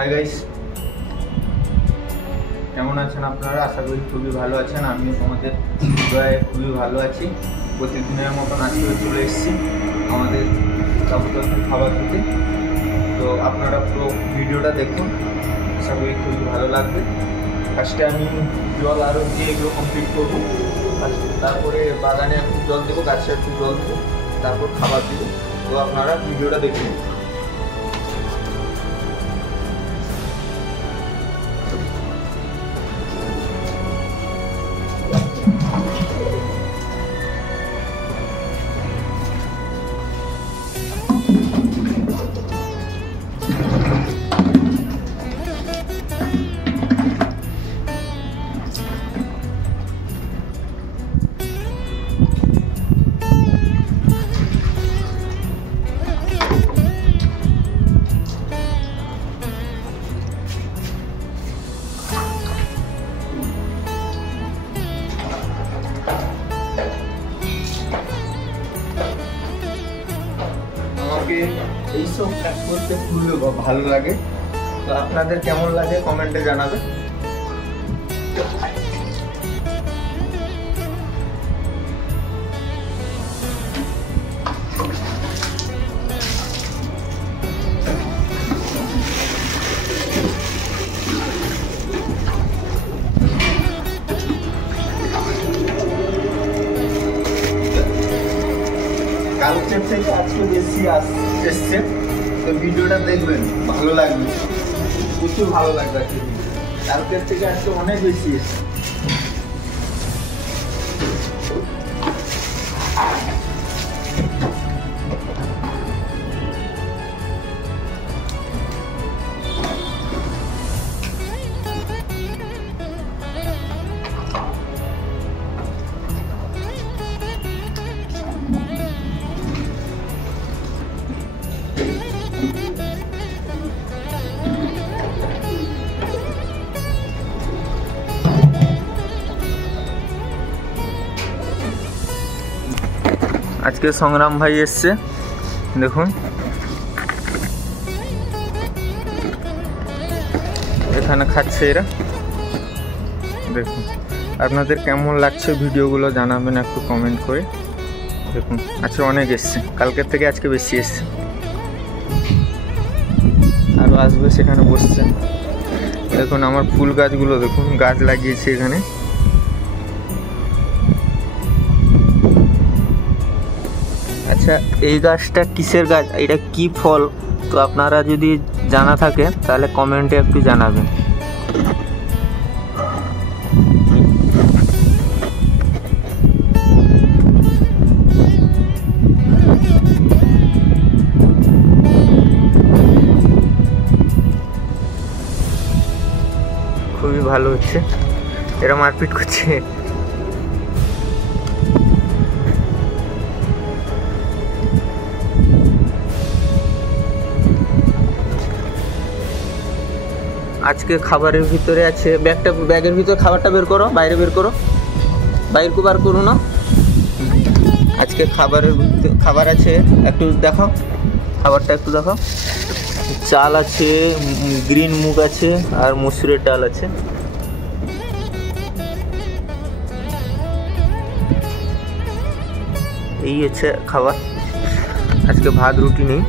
Hi guys, কেমন আছেন আপনারা? আশা করি খুবই ভালো আছেন। আমিও তোমাদের দয়ায় খুবই ভালো আছি। প্রতিদিনের মতন আজকে চলে এসেছি আমাদের তাবুতল খাবার খেতে। তো আপনারা পুরো ভিডিওটা দেখুন, আশা করি খুবই ভালো লাগবে। ফার্স্টে আমি জল আরও দিয়ে এগুলো কমপ্লিট করবো, তারপরে বাগানে একটু জল দেবো, গাছে একটু জল দেবো, তারপর খাবার দেবো। তো আপনারা ভিডিওটা দেখুন। এইসব কাজ করতে খুবই ভালো লাগে। তো আপনাদের কেমন লাগে কমেন্টে জানাবে। কালকের থেকে আজকে বেশি এসছে, তো ভিডিওটা দেখবেন, ভালো লাগবে, প্রচুর ভালো লাগবে। কালকের থেকে আজকে অনেক বেশি এসছে। আজকে সংগ্রাম ভাই এসছে, দেখুন এখানে খাচ্ছে এরা। দেখুন আপনাদের কেমন লাগছে ভিডিওগুলো জানাবেন একটু কমেন্ট করে। দেখুন আজকে অনেক এসছে, কালকের থেকে আজকে বেশি এসছে, আরও আসবে, সেখানে বসছে। দেখুন আমার ফুল গাছগুলো, দেখুন গাছ লাগিয়েছি এখানে। আচ্ছা এই গাছটা কিসের গাছ, এটা কি ফল? তো আপনারা যদি জানা থাকে তাহলে কমেন্টে একটু জানাবেন। খুবই ভালো হচ্ছে, এরা মারপিট করছে। আজকে খাবারের ভিতরে আছে, ব্যাগের ভিতরে খাবারটা বের করো, বাইরে বের করো, বার করো না। আজকে খাবার আছে, একটু দেখো খাবারটা, একটু দেখো। চাল আছে, গ্রিন মুগ আছে, আর মসুরের ডাল আছে। এই হচ্ছে খাবার। আজকে ভাত রুটি নেই।